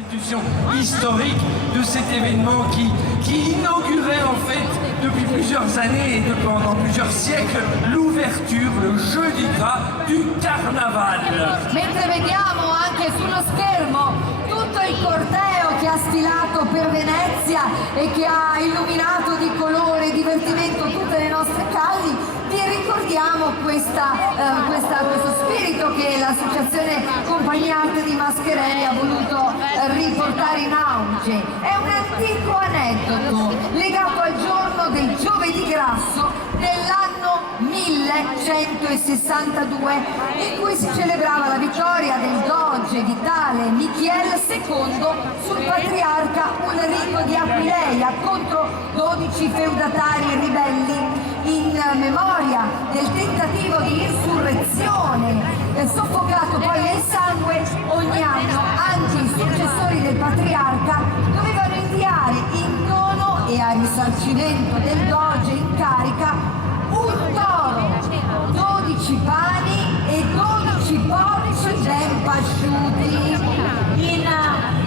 Institution historique de cet événement qui inaugurait en fait depuis plusieurs années et pendant plusieurs siècles l'ouverture, le jeudi gras du carnaval. Mentre vediamo anche sullo schermo tutto il corteo che ha sfilato per Venezia e che ha illuminato di colore e divertimento tutte le nostre case, vi ricordiamo questo spirito che l'associazione Compagnia Arte di Mascherelli ha voluto riportare in auge. È un antico aneddoto legato al giorno del giovedì grasso dell'anno 1162, in cui si celebrava la vittoria del doge vitale Michiel II sul patriarca Ulrico di Aquileia contro 12 feudatari ribelli, in memoria del tentativo di insurrezione soffocato poi nel sangue. Ogni anno anche i successori del patriarca dovevano inviare in dono e a risarcimento del doge in carica un toro, 12 pani e 12 porci ben pasciuti. In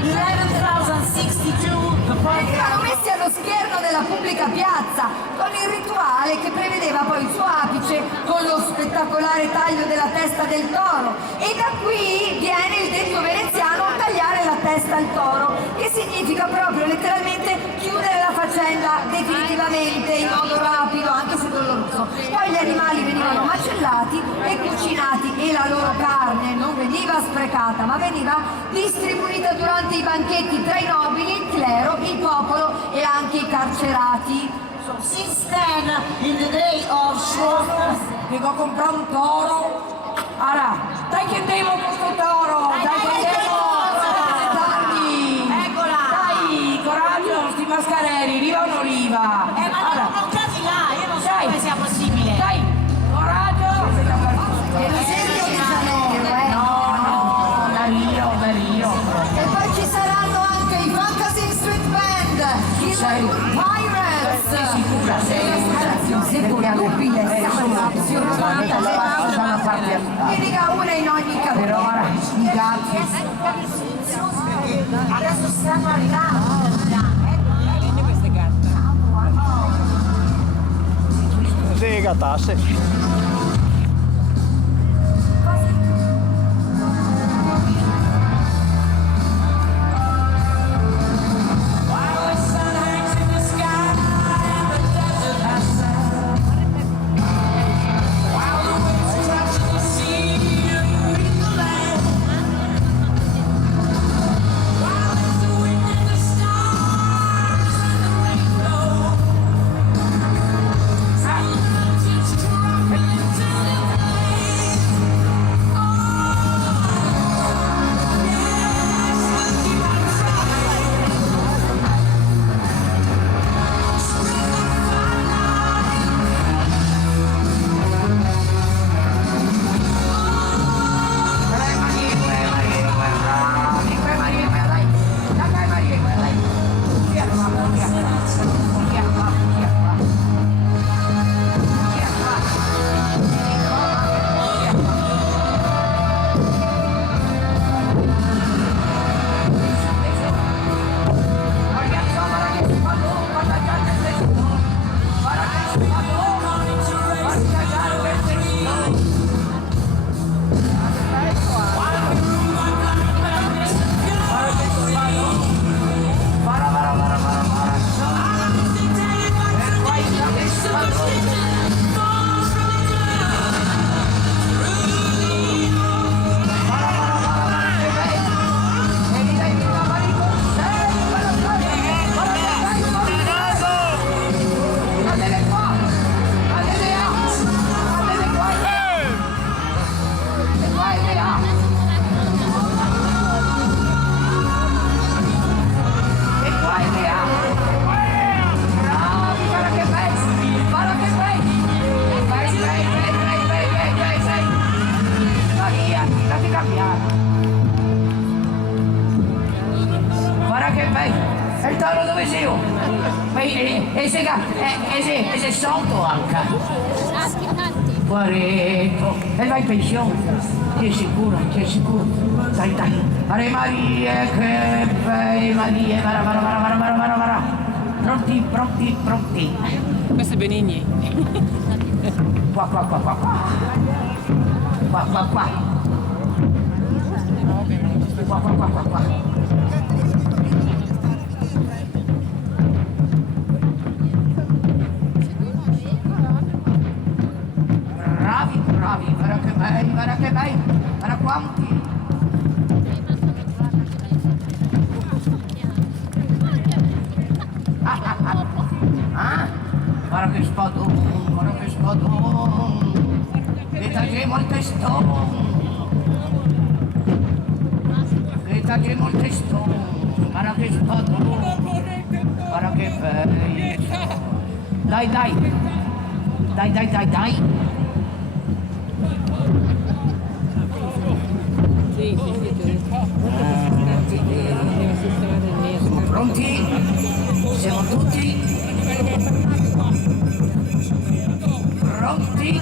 1162 venivano messi allo schermo della pubblica piazza con il rituale che prevedeva poi il suo apice con lo spettacolare taglio della testa del toro, e da qui viene il detto veneziano tagliare la testa al toro, che significa proprio letteralmente chiudere la faccenda definitivamente in modo rapido anche se doloroso. Poi gli animali venivano macellati e cucinati e la loro carne non veniva sprecata ma veniva distribuita durante i banchetti tra i nobili, il clero, il popolo e anche i carcerati. So since then, in the day of Schwartz, Dico a comprare un toro. Ora, dai che devo questo toro, dai che devo. eccola! Dai, coraggio, sti mascarelli, riva o non riva? Ma non casi là, io non so Dai. come sia possibile. Dai, coraggio! E lo sento di Janeiro, No, da Rio. E poi ci saranno anche i Fantasy Street Band, i Pirates. Sei sicura? Che dica una in ogni capo. Per ora, i gatti. Adesso stiamo arrivando. Sì, gattasse. Ese santo anche. Guaretto. E vai in pensione. Ti è sicuro, ti è sicuro. Dai, dai. Ave Maria, che bei Maria. Vara. Pronti, pronti, pronti. Questo è Benigni. Qua. Qua. Bravi, guarda che bei, guarda quanti. Guarda che spadone, che tagliamo il testone, guarda che spadone, guarda che bei. Dai. Siamo pronti? Siamo tutti? Pronti?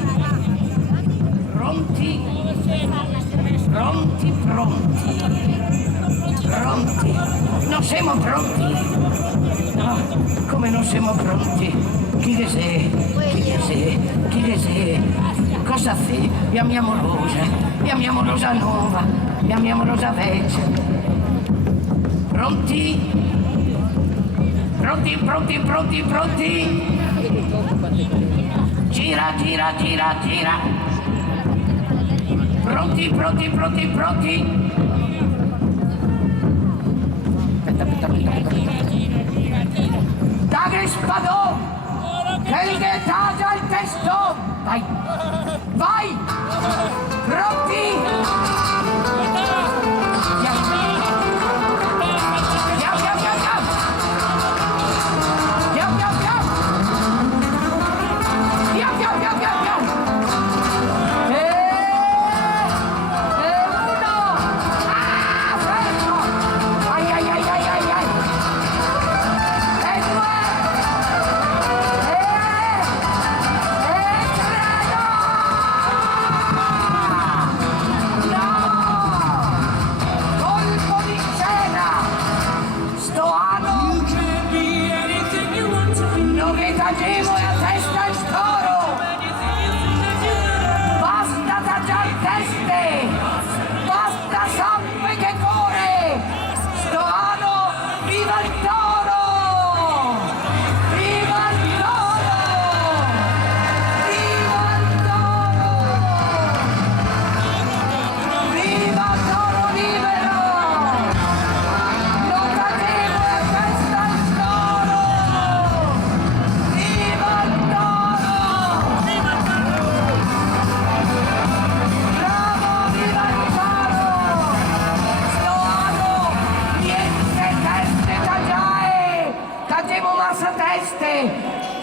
Non siamo pronti? No, come non siamo pronti? Chi che sei? Cosa fai? Chiamiamo Rosa nuova, chiamiamo Rosa vecchia. Pronti? Gira. Pronti. Dagli spadò, che gli taglia il testo. Vai! Pronti?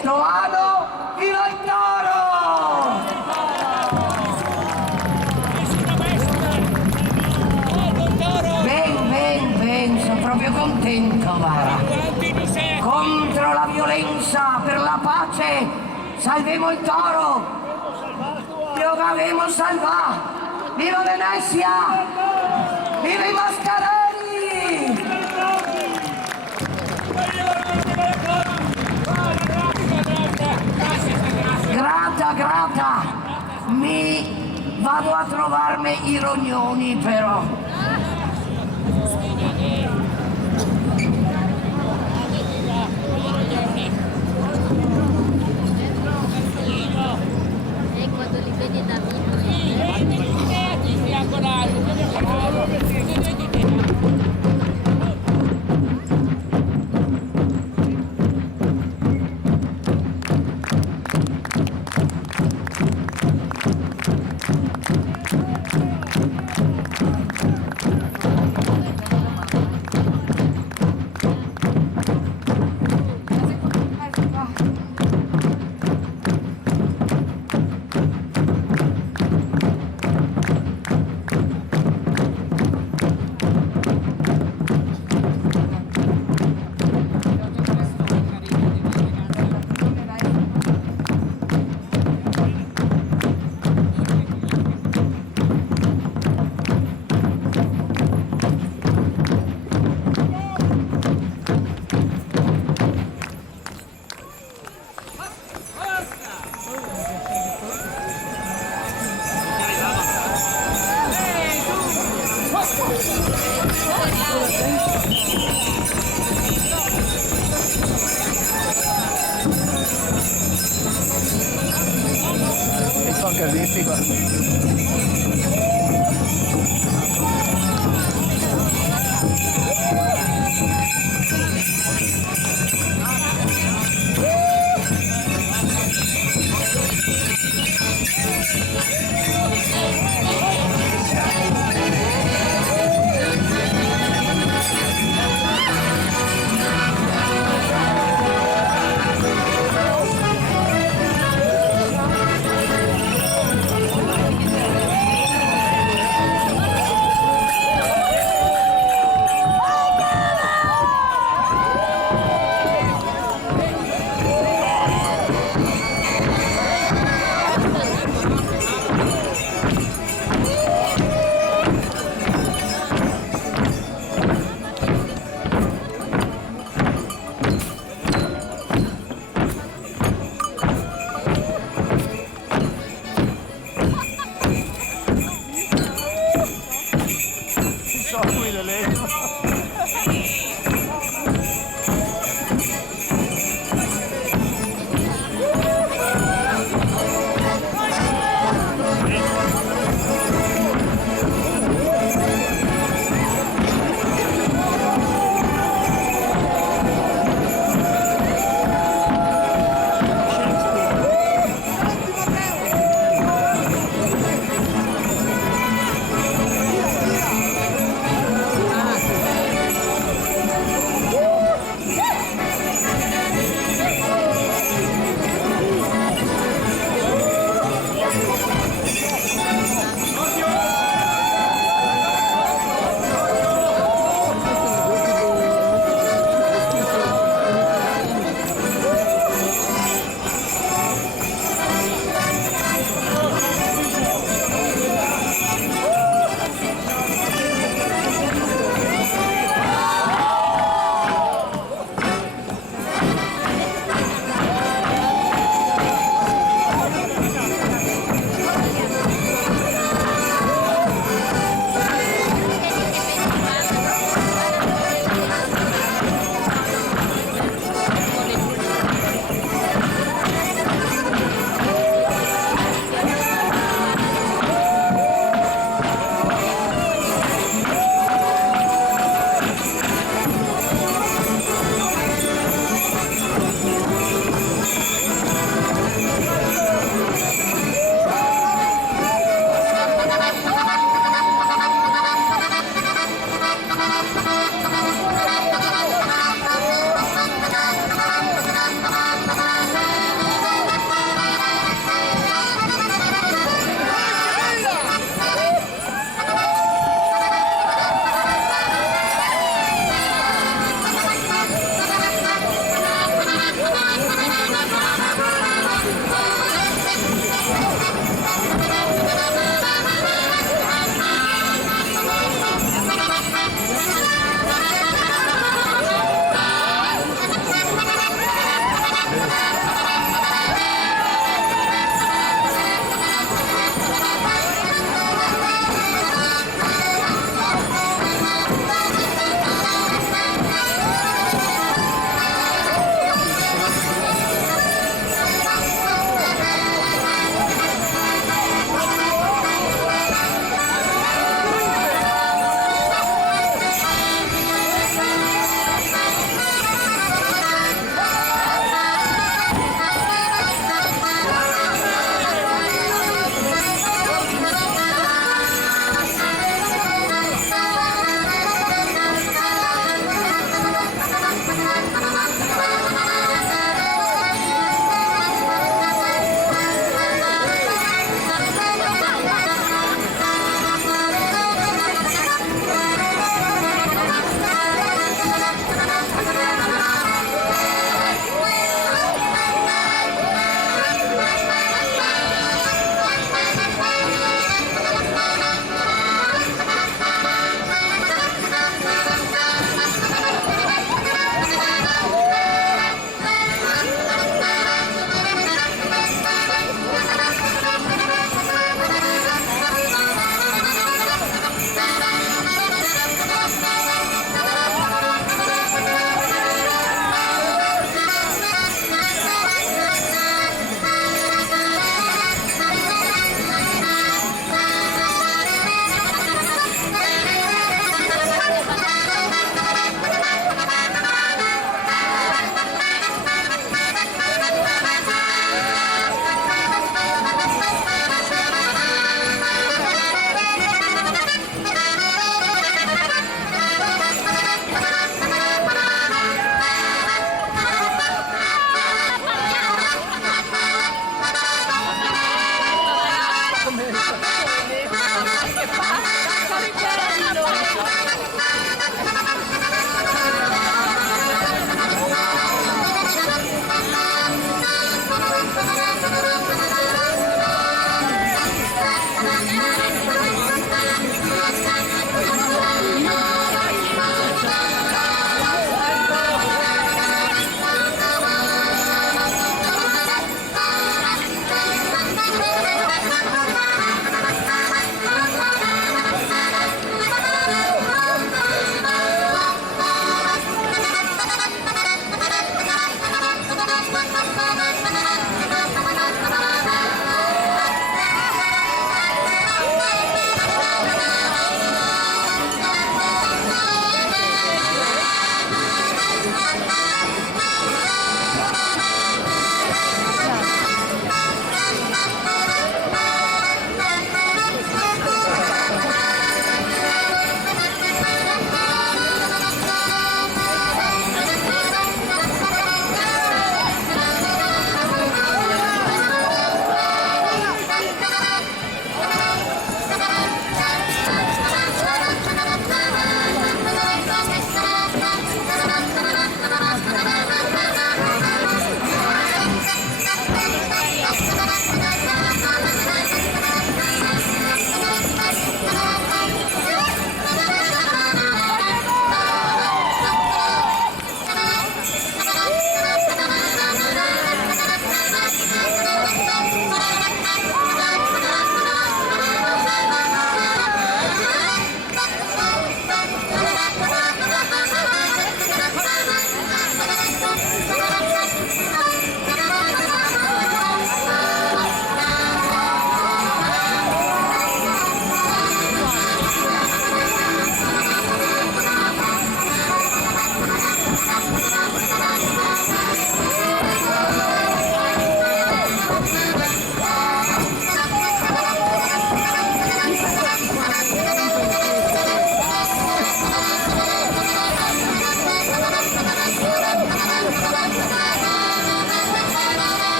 Stoano, viva il toro! Ben, sono proprio contento, Vara. Contro la violenza, per la pace, salvemo il toro! Lo avevamo salvato! Viva Venezia! Viva i mascarelli! Grata, mi vado a trovarmi i rognoni però. Quando li vedi da vicino.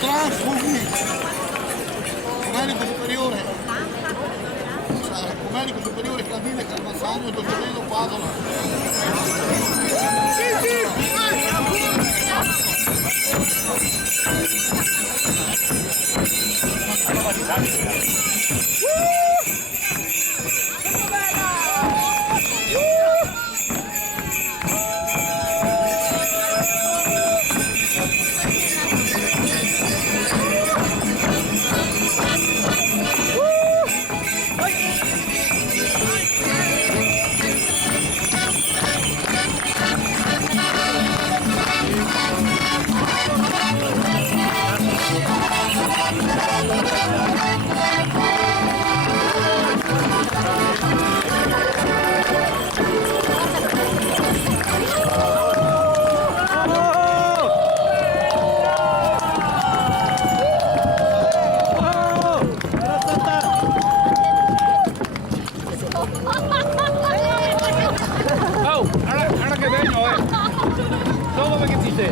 Transfughi, medico superiore, medico superiore Cardine Calvassano, Dottorello Padova. Oh, ahora que vengo, todo lo que hiciste.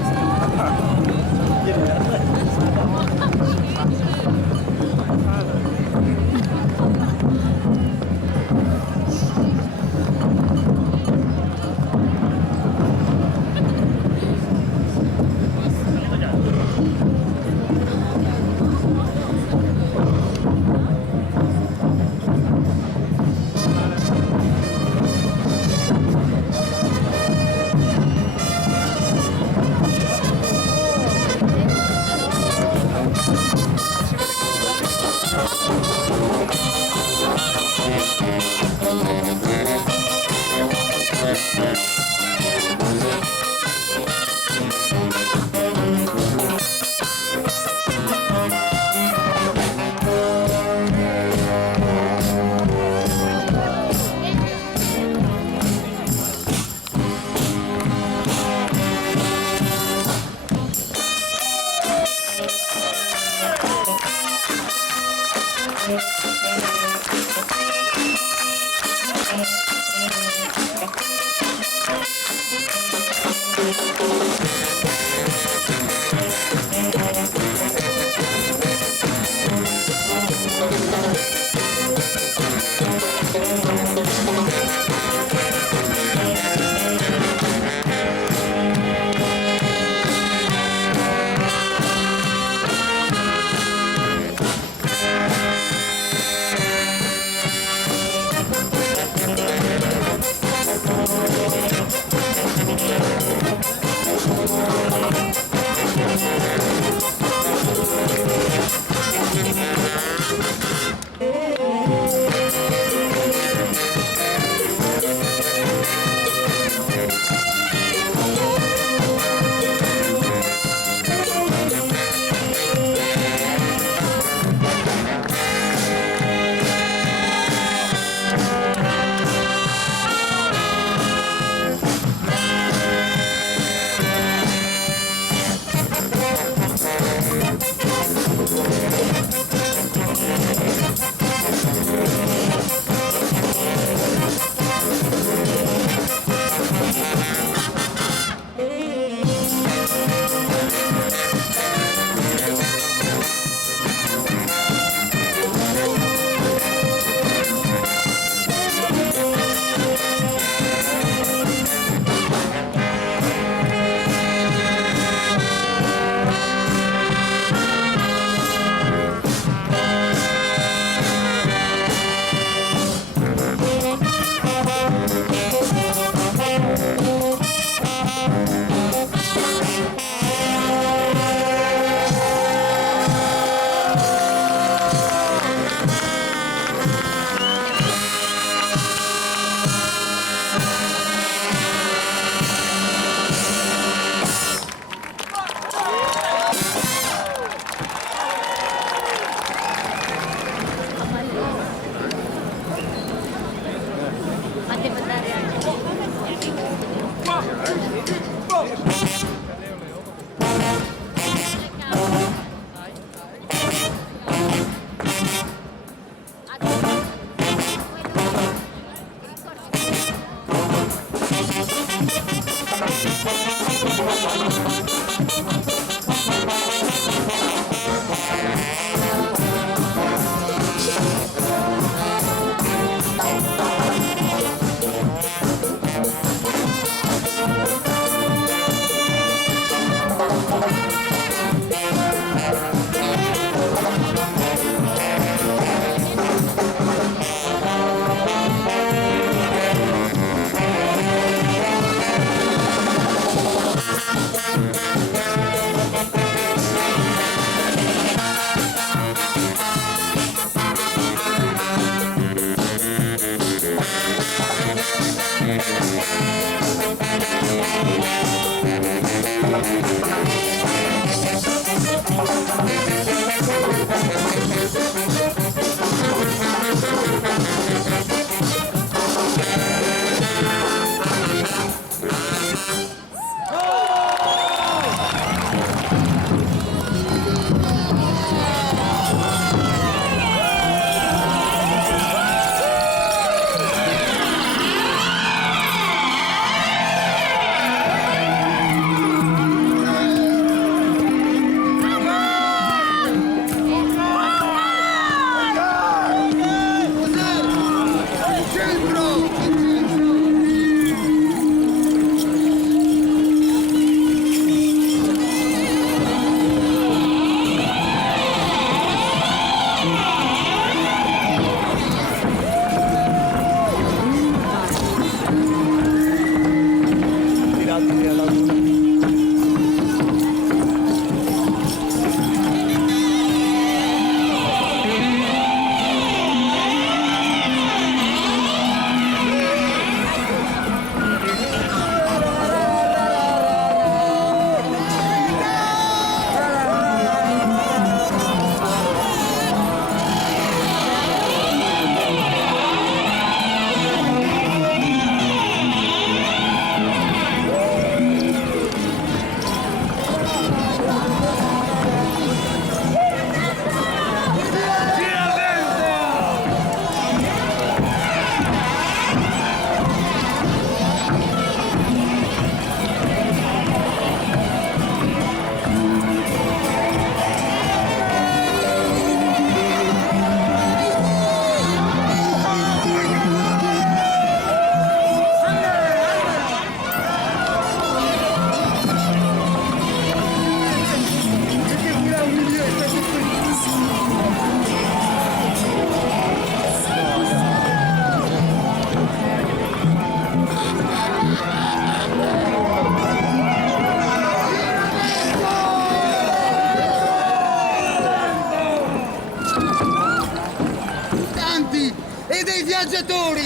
viaggiatori,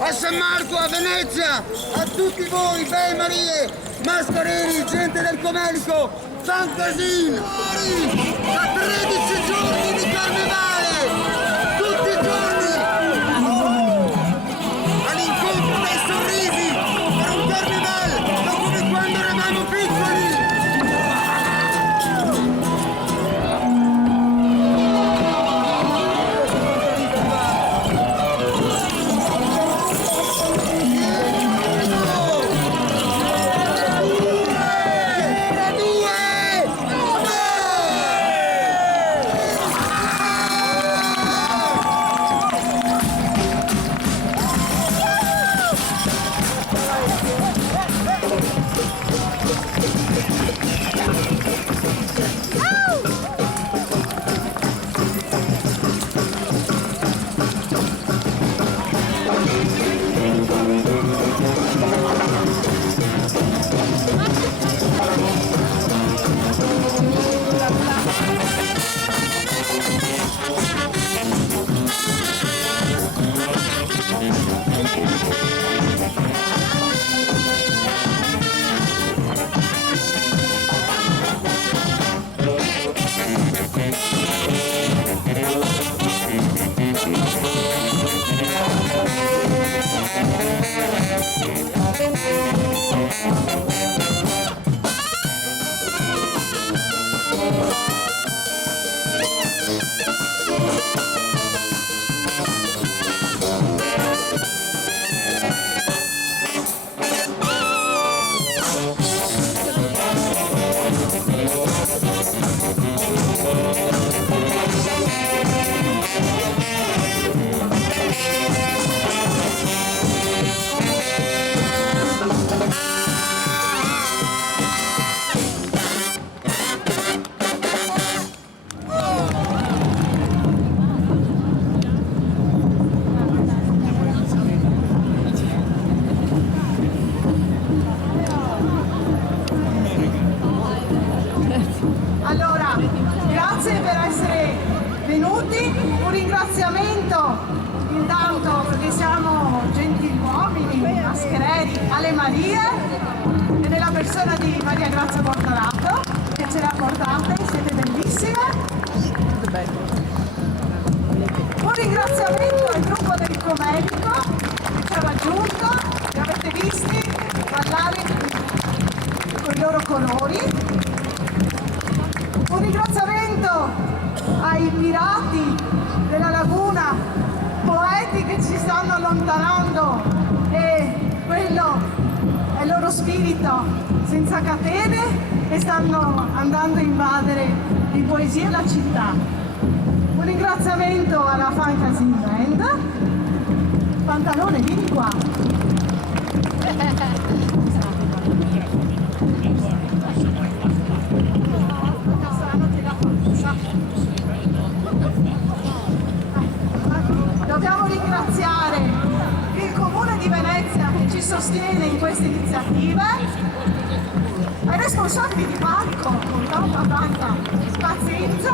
a San Marco, a Venezia, a tutti voi, bei Marie, mascareri, gente del Comelico, fantasin, a 13 giorni di carnevale, tutti i giorni, all'incontro dei sorrisi, per un carnevale, non come quando eravamo piccoli. Allora, grazie per essere venuti, un ringraziamento intanto perché siamo gentiluomini, maschereri, alle Marie e nella persona di Maria Grazia Portalato che ce l'ha portate, siete bellissime. Un ringraziamento al gruppo del Comelico che ci ha raggiunto, li avete visti ballare con i loro colori. Un ringraziamento ai pirati della laguna, poeti che ci stanno allontanando e quello è il loro spirito senza catene e stanno andando a invadere di poesia la città. Un ringraziamento alla Fantasin Band. Pantalone, vieni qua. Dobbiamo ringraziare il Comune di Venezia che ci sostiene in queste iniziative, ai responsabili di palco con tanta pazienza,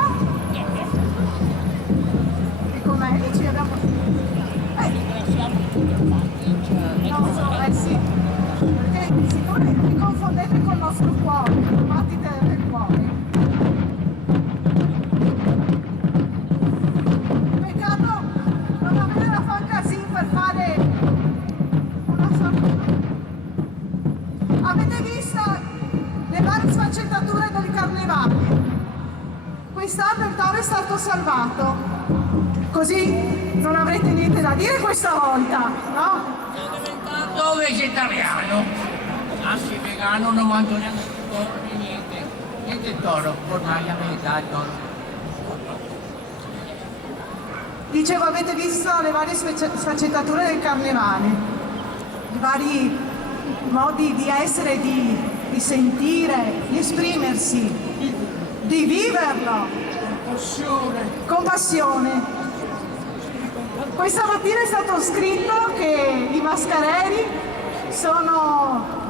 i comelici abbiamo... sì, perché siccome vi confondete col nostro cuore, il battito del cuore. Peccato non avere la fantasia per fare una sorta. Avete visto le varie sfaccettature del carnevale? Quest'anno il toro è stato salvato, così non avrete niente da dire questa volta, no? Sono vegetariano, anche vegano, non mangio neanche toro né niente toro, ormai a metà il toro. Dicevo, avete visto le varie sfaccettature del carnevale, i vari modi di essere, di sentire, di esprimersi, di viverlo con passione. Questa mattina è stato scritto che i mascareri sono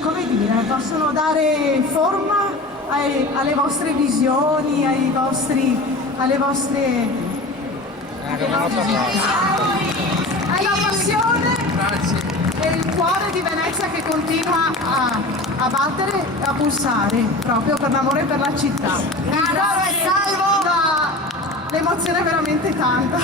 come dire, possono dare forma alle vostre visioni, alle vostre Hai la passione Grazie. e il cuore di Venezia che continua a battere e a pulsare proprio per l'amore per la città. Caro e salvo, L'emozione è veramente tanta.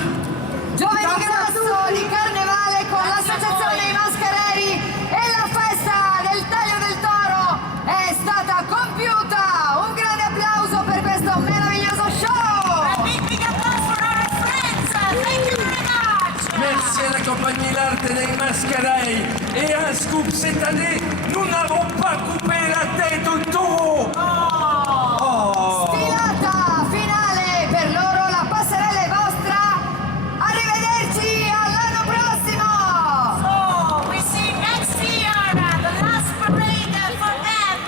Giovedì Grazie a Grasso di Carnevale con l'associazione dei maschereri e la festa del Taglio del Toro è stata compiuta. Un grande applauso per questo meraviglioso show. Merci à la compagnie L'Arte des Mascarets. Et un scoop, cette année, nous n'avons pas coupé la tête au taureau. Oh. Sfilata finale per loro, la passerella è vostra. Arrivederci all'anno prossimo. So, we see next year the last parade for them.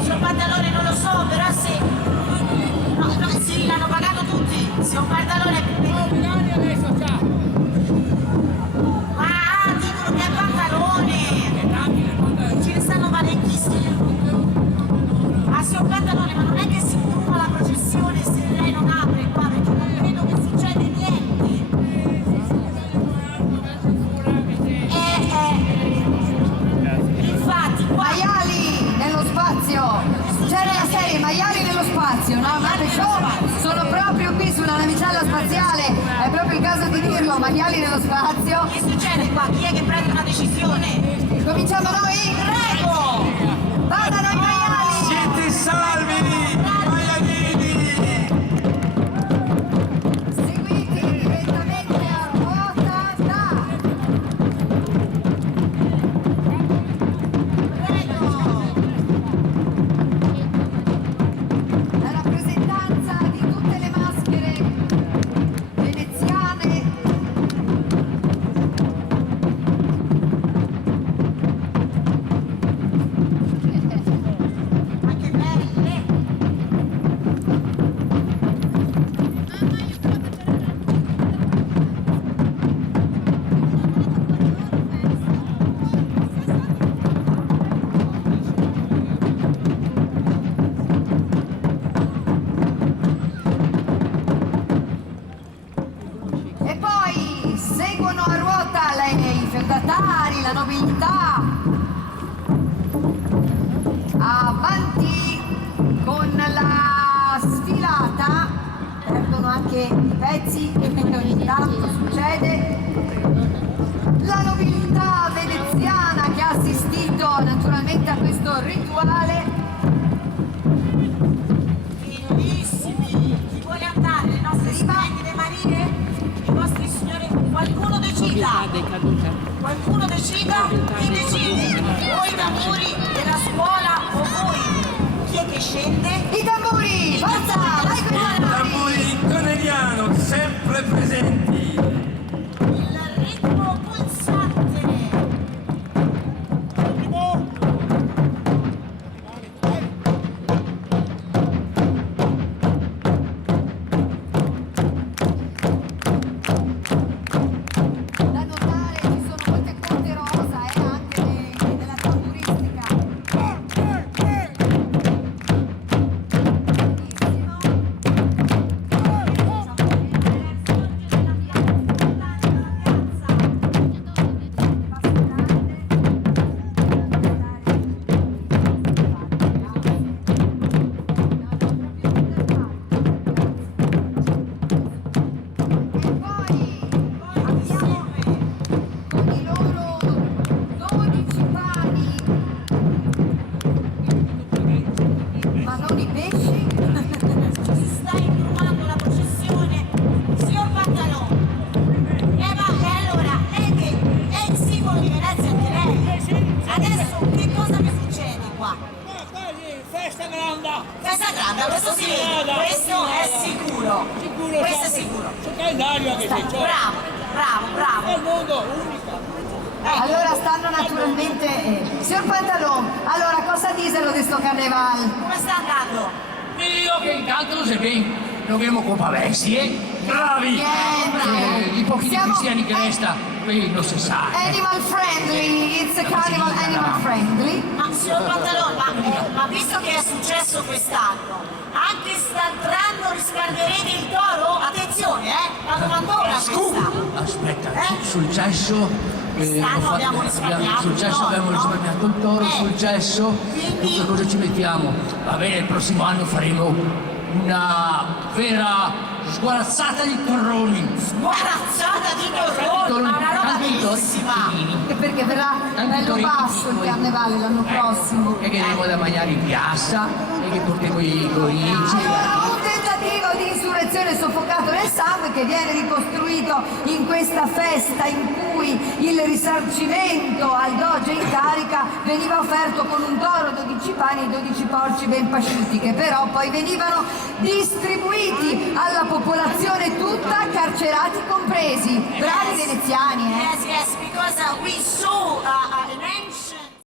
Signor Pantalone, non lo so, però sì. No, sì, l'hanno pagato tutti. Signor Pantalone. Ma dicono che è Pantalone. Ce ne stanno parecchissimi. Ah, signor Pantalone, ma non è che si bruma la processione se lei non apre qua, perché non credo che succede niente. Infatti, qua Maiali nello spazio. C'era la serie Maiali nello spazio, no? Guarda, show. Sono proprio qui sulla navicella spaziale. È proprio il caso di dirlo, Maiali nello spazio. che succede qua? Chi è che prende una decisione? Cominciamo noi? Prego! Vadano i maiali! Siete salvi, maialini! Seguiti direttamente a ruota da... La rappresentanza di tutte le maschere veneziane. Ma che belle! E poi seguono a ruota i feudatari, la nobiltà. Avanti con la sfilata, perdono anche i pezzi che ogni tanto succede. La nobiltà veneziana che ha assistito naturalmente a questo rituale. Bellissimi! Chi vuole andare? Le nostre splendide marine? I vostri signori? Qualcuno decida! Qualcuno decida? Chi decide? Voi tamburi della scuola o voi? Chi è che scende? I tamburi, forza, vai con i tamburi! Tamburi Conegliano, sempre presenti. Il ritmo pulsante! Da notare ci sono molte ponte rosa anche nella tamburistica. E poi abbiamo con i loro 12 pani, ma non i pesci. Si sta ingrumando la processione, signor Pantalone. Ma allora, lei che è il simbolo di Venezia anche lei. Adesso che cosa mi succede qua? Festa grande! Festa grande, questo sì, questo è sicuro. Questo è sicuro. Sul calendario anche se c'è. Bravo. Nel mondo unico. Allora stanno naturalmente... Signor Pantalone, allora cosa diselo di sto carnaval? Come sta andando? Io che intanto lo sai bene, lo abbiamo con pavessi, Bravi! Niente! I pochi Siamo- cristiani che resta, qui non si sa. Animal friendly, it's a carnival animal friendly. Ma signor Pantalone, ma visto che è successo quest'anno, anche quest'altro riscalderete il toro? Attenzione, la domandona questa. Aspetta, sul gesso Quest'anno abbiamo risparmiato sul gesso il toro, abbiamo no? risparmiato il toro, sul gesso. Quindi- Dunque cosa ci mettiamo? Va bene, il prossimo anno faremo una vera sguarazzata di torroni. Guarazzata di torroni, ma una roba Tanti torri bellissima. piccolini. E perché verrà bello torri basso il piccoli. carnevale l'anno prossimo. E che andiamo da mangiare in piazza e che portiamo i gorigi. Allora, un tentativo di insurrezione soffocato nel sangue che viene ricostruito in questa festa in cui il risarcimento al doge in carica veniva offerto con un toro, 12 pani e 12 porci ben pasciuti, che però poi venivano distribuiti alla popolazione tutta, carcerati compresi. Bravi veneziani, Yes, because we saw